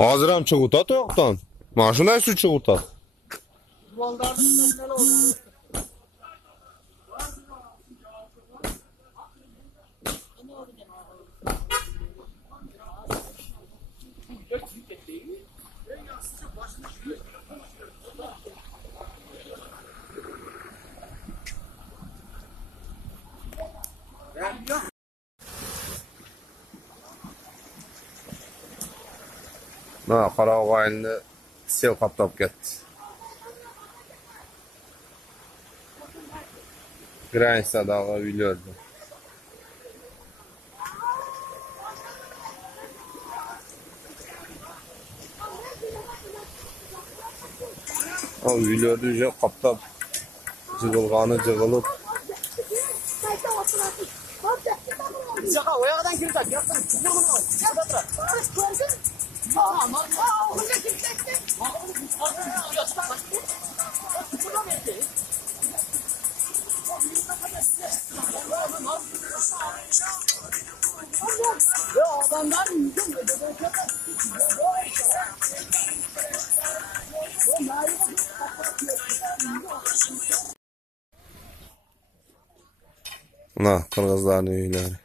Hozir ham chig'urtadi yo'qdan. Mana shunday suv chig'urtadi. Mana Qoraqo'yinni sel qoplab ketdi. Granitsadagi uylarda. O uylarda уже qoplab jig'ilib. Jaqa oyoqdan kirdi, yoqdan. Mana qirg'izlarning uylari.